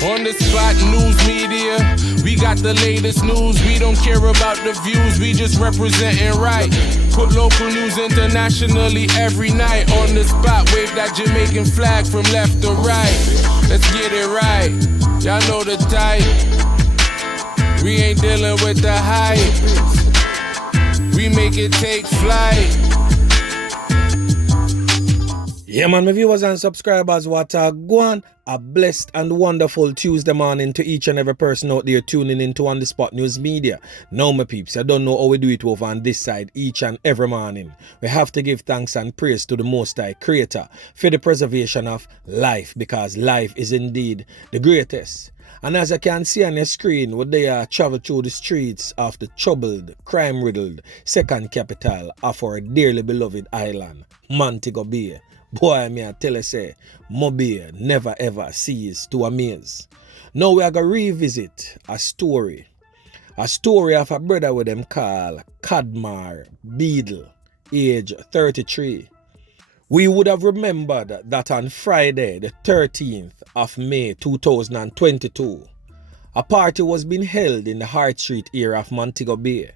On the spot news media, we got the latest news. We don't care about the views, we just representing right. Put local news internationally every night. On the spot, wave that Jamaican flag from left to right. Let's get it right, y'all know the type. We ain't dealing with the hype. We make it take flight. Yeah, man, my viewers and subscribers, what a go on. A blessed and wonderful Tuesday morning to each and every person out there tuning into On The Spot News Media. Now, my peeps, I don't know how we do it over on this side each and every morning. We have to give thanks and praise to the Most High Creator for the preservation of life, because life is indeed the greatest. And as I can see on your screen, what they travel through the streets of the troubled, crime-riddled second capital of our dearly beloved island, Montego Bay. Boy, me I tell you say, Mobile never ever cease to amaze. Now we are going to revisit a story of a brother with them called Kadmar Biddle, age 33. We would have remembered that on Friday, the 13th of May 2022, a party was being held in the Hart Street area of Montego Bay.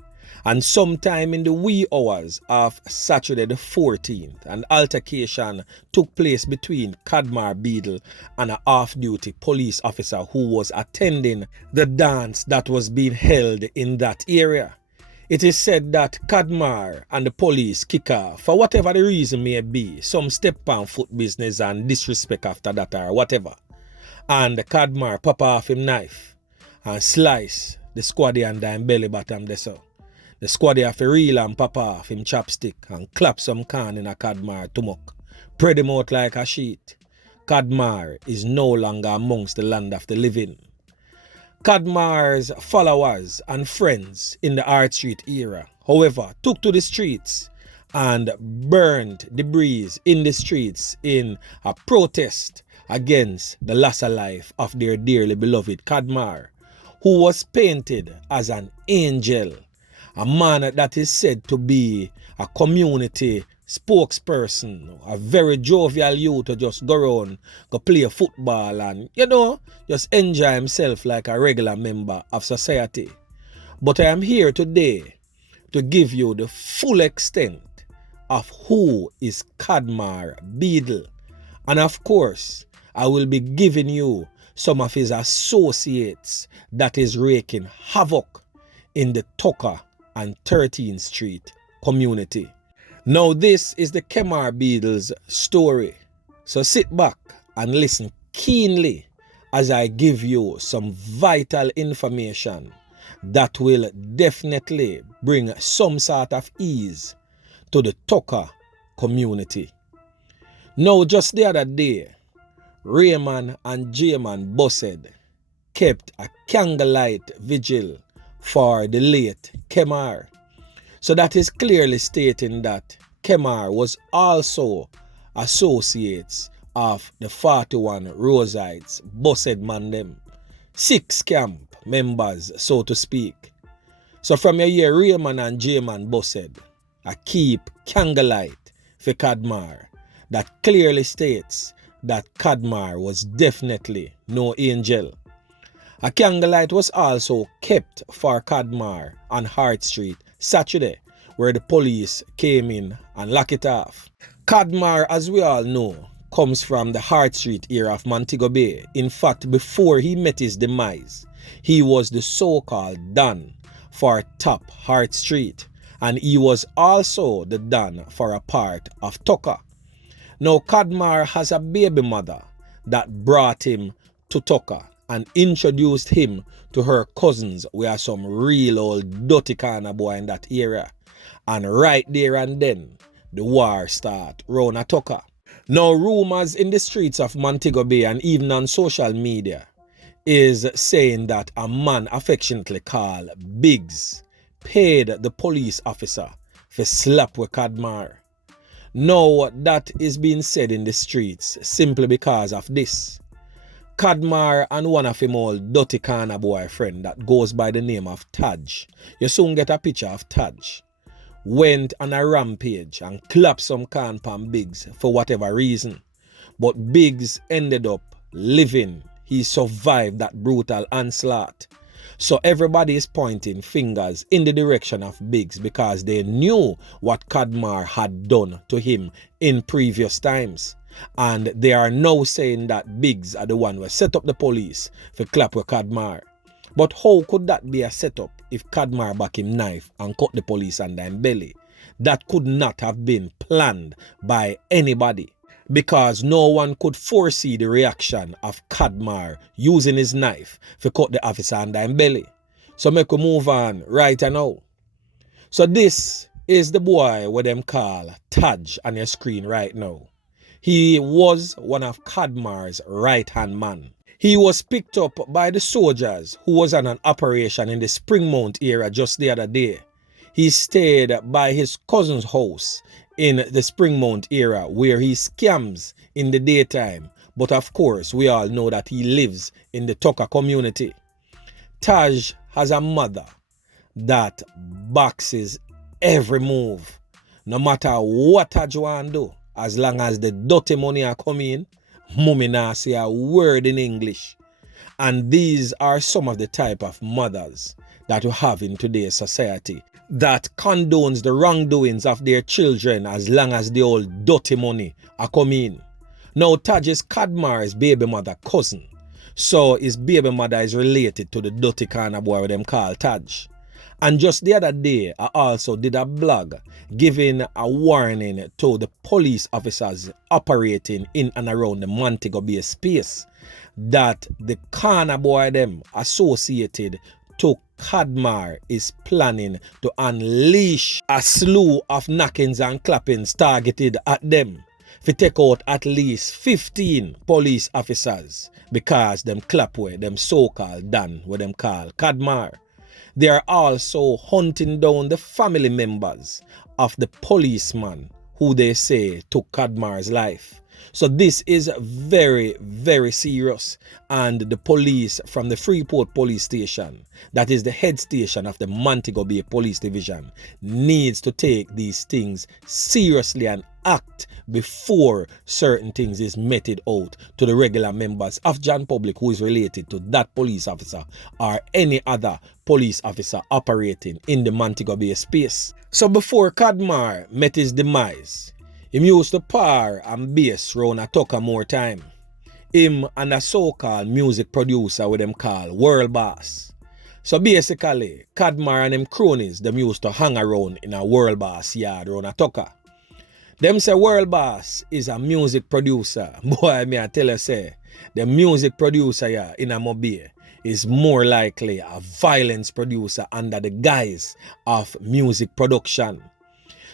And sometime in the wee hours of Saturday the 14th, an altercation took place between Kadmar Biddle and an off-duty police officer who was attending the dance that was being held in that area. It is said that Kadmar and the police kick off, for whatever the reason may be, some step on foot business and disrespect after that or whatever. And Kadmar pop off him knife and slice the squaddy and him belly bottom there so. The squaddy have to reel and pop off him chopstick and clap some can in a Kadmar tumok. Spread him out like a sheet. Kadmar is no longer amongst the land of the living. Kadmar's followers and friends in the Hart Street era, however, took to the streets and burned debris in the streets in a protest against the loss of life of their dearly beloved Kadmar, who was painted as an angel, a man that is said to be a community spokesperson, a very jovial youth to just go around, go play football and, just enjoy himself like a regular member of society. But I am here today to give you the full extent of who is Kadmar Biddle. And of course, I will be giving you some of his associates that is wreaking havoc in the Tucker and 13th Street community. Now this is the Kadmar Biddle's story. So sit back and listen keenly as I give you some vital information that will definitely bring some sort of ease to the Tucker community. Now just the other day, Raymond and Jaman Bussed kept a candlelight vigil for the late Kadmar. So that is clearly stating that Kadmar was also associates of the 41 Rosites, Bussed man them, 6 camp members, so to speak. So from your year Raymond and Jaman Bussed, I keep candlelight for Kadmar. That clearly states that Kadmar was definitely no angel. A candlelight was also kept for Kadmar on Hart Street Saturday, where the police came in and locked it off. Kadmar, as we all know, comes from the Hart Street era of Montego Bay. In fact, before he met his demise, he was the so-called Don for Top Hart Street, and he was also the Don for a part of Tucker. Now, Kadmar has a baby mother that brought him to Tucker and introduced him to her cousins. We are some real old dirty kind of boy in that area. And right there and then, the war start round a Tucker. Now, rumors in the streets of Montego Bay and even on social media is saying that a man affectionately called Biggs paid the police officer for slap with Kadmar. Now, that is being said in the streets simply because of this. Kadmar and one of him old dirty kind of boyfriend that goes by the name of Taj, you soon get a picture of Taj, went on a rampage and clapped some can pan Biggs for whatever reason. But Biggs ended up living he survived that brutal onslaught. So everybody is pointing fingers in the direction of Biggs because they knew what Kadmar had done to him in previous times. And they are now saying that Biggs are the one who set up the police for clap with Kadmar. But how could that be a setup if Kadmar back him knife and cut the police under him belly? That could not have been planned by anybody, because no one could foresee the reaction of Kadmar using his knife to cut the officer under him belly. So make we move on right now. So this is the boy what them call Taj on your screen right now. He was one of Kadmar's right-hand man. He was picked up by the soldiers who was on an operation in the Springmount area just the other day. He stayed by his cousin's house in the Springmount area where he scams in the daytime. But of course, we all know that he lives in the Tucker community. Taj has a mother that boxes every move. No matter what Taj want to do, as long as the dirty money are coming, mommy nah say a word in English. And these are some of the type of mothers that we have in today's society that condones the wrongdoings of their children as long as the old dirty money are coming. Now Taj is Kadmar's baby mother cousin. So his baby mother is related to the dirty kind of boy with them call Taj. And just the other day, I also did a blog giving a warning to the police officers operating in and around the Montego Bay space that the kind of boy them associated to Kadmar is planning to unleash a slew of knockings and clappings targeted at them to take out at least 15 police officers because them clap with them so-called done what them call Kadmar. They are also hunting down the family members of the policeman who they say took Kadmar's life. So this is very, very serious, and the police from the Freeport police station, that is the head station of the Montego Bay Police Division, needs to take these things seriously and act before certain things is meted out to the regular members of John Public who is related to that police officer or any other police officer operating in the Montego Bay space. So before Kadmar met his demise, him used to par and bass round a Tucker more time. Him and a so-called music producer with them call World Boss. So basically, Kadmar and them cronies them used to hang around in a World Boss yard round a Tucker. Them say World Boss is a music producer. Boy, me I tell you say, the music producer here in a Mobile is more likely a violence producer under the guise of music production.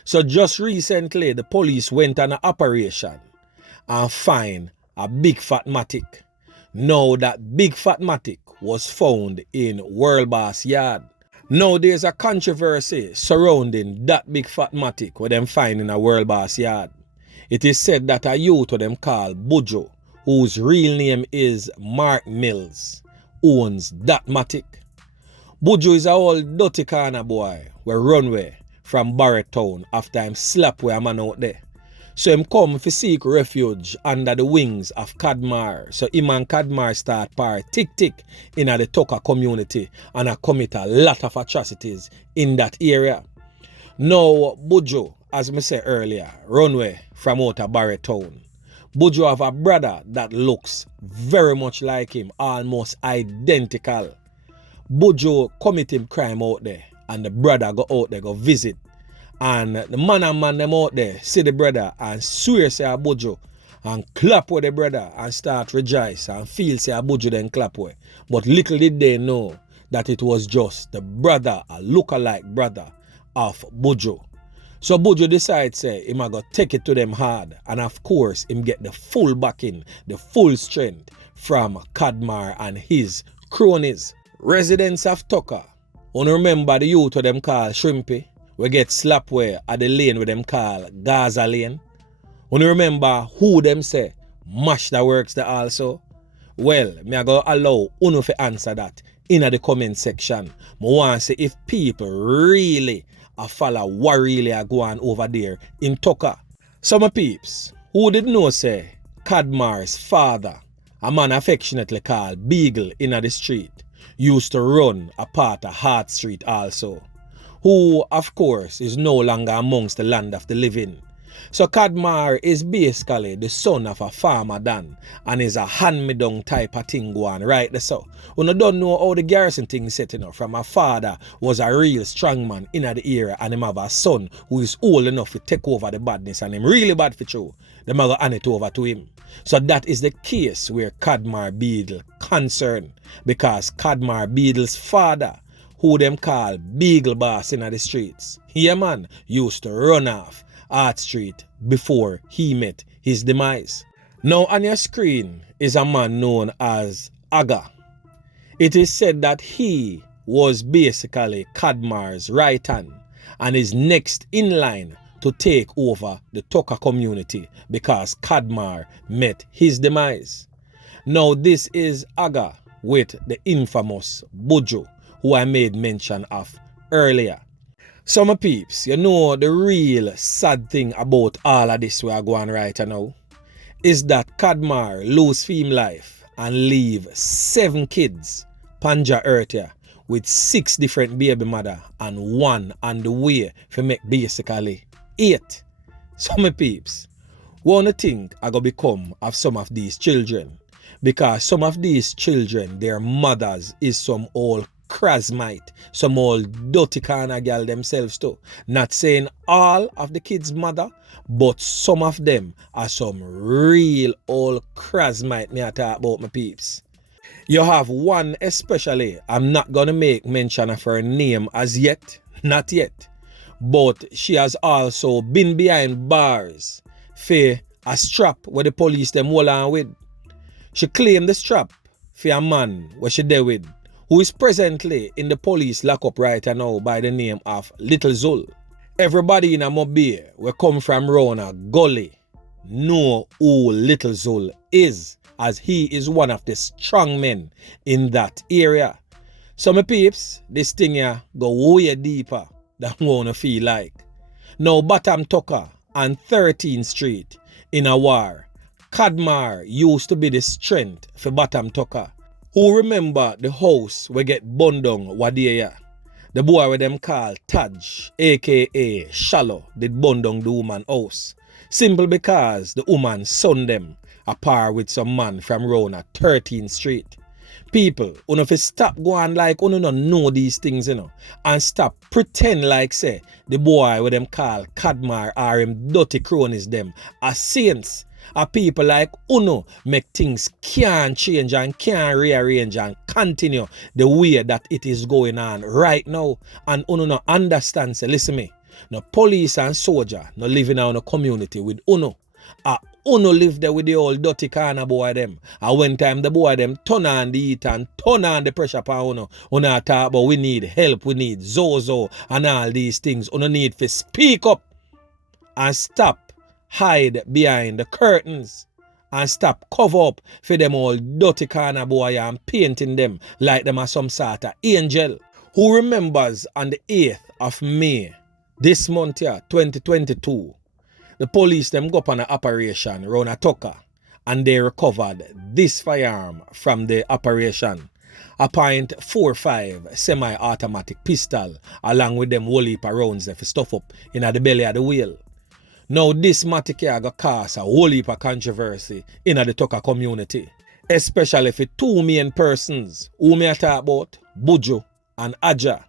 So just recently, the police went on an operation and find a big fat matic. Now that big fat matic was found in World Boss yard. Now there's a controversy surrounding that big fat matic where them find in a World Boss yard. It is said that a youth of them called Bujo, whose real name is Mark Mills, owns that matic. Bujo is a old dirty kind of boy where runway from Barretown after him slap where a man out there. So him come to seek refuge under the wings of Kadmar. So him and Kadmar start par tick in the Tucker community and commit a lot of atrocities in that area. Now Bujo, as I said earlier, runway from out of Barretown. Bujo have a brother that looks very much like him, almost identical. Bujo commit him crime out there and the brother go out there go visit. And the man and man them out there see the brother and swear say a Bujo and clap with the brother and start rejoice and feel say a Bujo then clap with. But little did they know that it was just the brother, a look-alike brother of Bujo. So Bujo decides say him a go take it to them hard, and of course him get the full backing, the full strength from Kadmar and his cronies. Residents of Tucker, wanna remember the youth of them call Shrimpy? We get slap where at the lane with them call Gaza Lane. Wanna remember who them say mash the works there also? Well, me I go allow Uno to answer that in the comment section. Me want to say if people really follow what really are going over there in Tucker. Some peeps who did know say Kadmar's father a man affectionately called Beagle in the street, used to run a part of Hart Street also, who of course is no longer amongst the land of the living. So Kadmar is basically the son of a farmer Dan and is a hand-me-down type of thing going right there. So when you don't know how the garrison thing set from a father was a real strong man in the area and him have a son who is old enough to take over the badness and him really bad for true. Them are going to hand it over to him. So that is the case where Kadmar Biddle concerned, because Kadmar Biddle's father, who them call Beagle Boss in the streets, he man used to run off Hart Street before he met his demise. Now on your screen is a man known as Aga. It is said that he was basically Kadmar's right hand and is next in line to take over the Tucker community because Kadmar met his demise. Now this is Aga with the infamous Buju, who I made mention of earlier. So my peeps, you know the real sad thing about all of this we are going right now is that Kadmar lose him life and leave 7 kids panja earth here with 6 different baby mother and 1 on the way to make basically 8. So my peeps, wanna think I go become of some of these children, because some of these children, their mothers is some old Krasmite, some old dirty kind of girl themselves too. Not saying all of the kids' mother, but some of them are some real old Krasmite me I talk about, my peeps. You have one especially, I'm not gonna make mention of her name as yet, not yet, but she has also been behind bars for a strap where the police them hold on with. She claimed the strap for a man where she there with, who is presently in the police lockup right now by the name of Little Zul. Everybody in a Mobile we come from round a gully know who Little Zul is, as he is one of the strong men in that area. So my peeps, this thing here go way deeper than wanna feel like. Now Bottom Tucker and 13th Street in a war, Kadmar used to be the strength for Bottom Tucker. Who remember the house we get burned down Wadia? The boy with them call Taj, aka Shallow, did burn down the woman house. Simple because the woman son them a par with some man from round at 13th Street. People, you fi stop going like you don't know these things, and stop pretend like say the boy with them call Kadmar or him dirty cronies them are saints. A people like Uno make things can't change and can't rearrange and continue the way that it is going on right now. And Uno no understand, say listen me, no police and soldier no living in a community with Uno. Uno live there with the old dirty kind of boy them. And when time the boy them turn on the heat and turn on the pressure upon Uno. Uno talk about we need help, we need Zozo and all these things. Uno need to speak up and stop hide behind the curtains and stop cover up for them all dirty kind of boy and painting them like them as some sort of angel. Who remembers on the 8th of May this month here, 2022, the police them go up on an operation around a Tucker and they recovered this firearm from the operation. A .45 semi-automatic pistol along with them whole heap of rounds for stuff up in the belly of the wheel. Now this matter got cause a whole heap of controversy in the Tucker community, especially for 2 main persons who me talk about, Buju and Aja,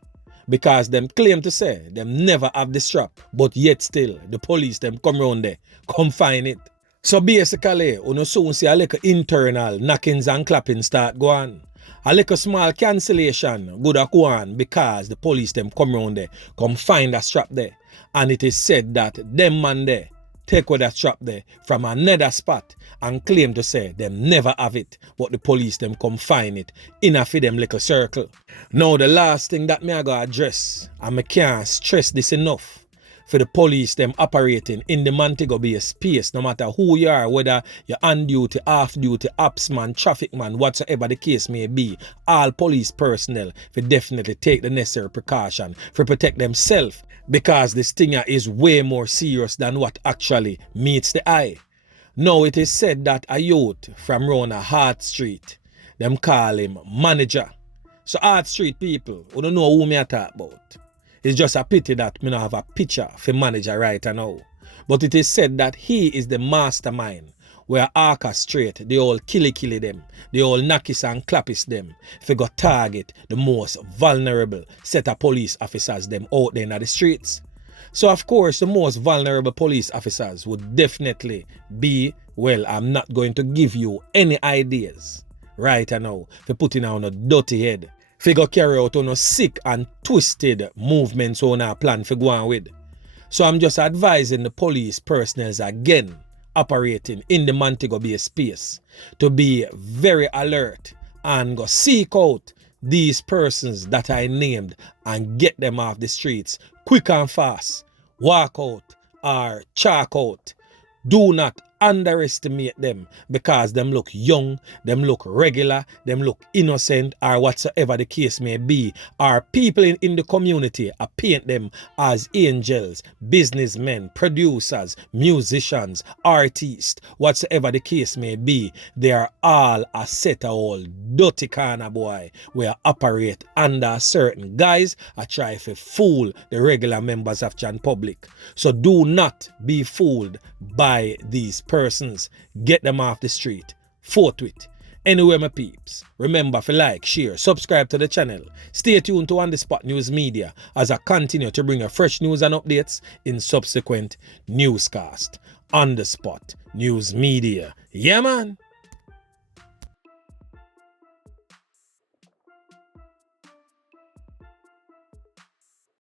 because them claim to say them never have the strap, but yet still the police them come round there, come find it. So basically, you soon see a little internal knockings and clapping start going. A little small cancellation good go on because the police them come round there, come find a strap there. And it is said that them man there take away that strap there from another spot and claim to say them never have it, but the police them come find it in a for them little circle. Now the last thing that me I go address, and I can't stress this enough, for the police them operating in the Montego Bay space, no matter who you are, whether you're on duty, off duty, ops man, traffic man, whatsoever the case may be, all police personnel for definitely take the necessary precaution for protect themselves, because this thing is way more serious than what actually meets the eye. Now it is said that a youth from round a Hart Street, them call him manager. So Hart Street people, who don't know who me I talk about. It's just a pity that me not have a picture for manager right now. But it is said that he is the mastermind where orchestrate the old killy them, the old knockis and clappis them, if go target the most vulnerable set of police officers them out there in the streets. So of course the most vulnerable police officers would definitely be, well, I'm not going to give you any ideas right now for putting on a dirty head, for go carry out on a sick and twisted movements on our plan for go on with. So I'm just advising the police personnel again operating in the Montego Bay space to be very alert and go seek out these persons that I named and get them off the streets quick and fast. Walk out or chalk out. Do not underestimate them because them look young, them look regular, them look innocent, or whatsoever the case may be. Or people in the community paint them as angels, businessmen, producers, musicians, artists, whatsoever the case may be. They are all a set of old dirty kind of boy where operate under certain guys I try to fool the regular members of Jan Public. So do not be fooled by these persons. Get them off the street forthwith. Anyway, my peeps, remember to like, share, subscribe to the channel. Stay tuned to On The Spot News Media as I continue to bring you fresh news and updates in subsequent newscast. On The Spot News Media. Yeah, man.